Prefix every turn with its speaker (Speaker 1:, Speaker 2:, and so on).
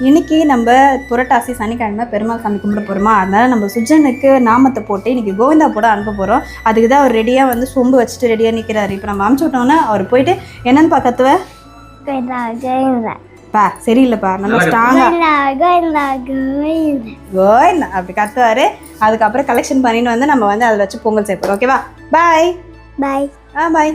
Speaker 1: இன்னைக்கு நம்ம புரட்டாசி சனிக்கிழமை பெருமாள் சாமி கும்பிட போகிறோமா அதனால நம்ம சுஜனுக்கு நாமத்தை போட்டு இன்னைக்கு கோவிந்தா போட அனுப்ப போகிறோம் அதுக்கு தான் அவர் ரெடியாக வந்து சொம்பு வச்சுட்டு ரெடியாக நிற்கிறாரு இப்போ நம்ம அமுச்சு விட்டோன்னே அவர் போயிட்டு என்னன்னு
Speaker 2: பக்கத்துவ
Speaker 1: பா சரியில்லைப்பா. நல்லா ஸ்ட்ராங்காக கோவிந்தா அப்படி கத்துவாரு. அதுக்கப்புறம் கலெக்ஷன் பண்ணின்னு வந்து நம்ம வந்து அதில் வச்சு பொங்கல் சேர்ப்போம் ஓகேவா பாய்
Speaker 2: பாய்
Speaker 1: ஆ பாய்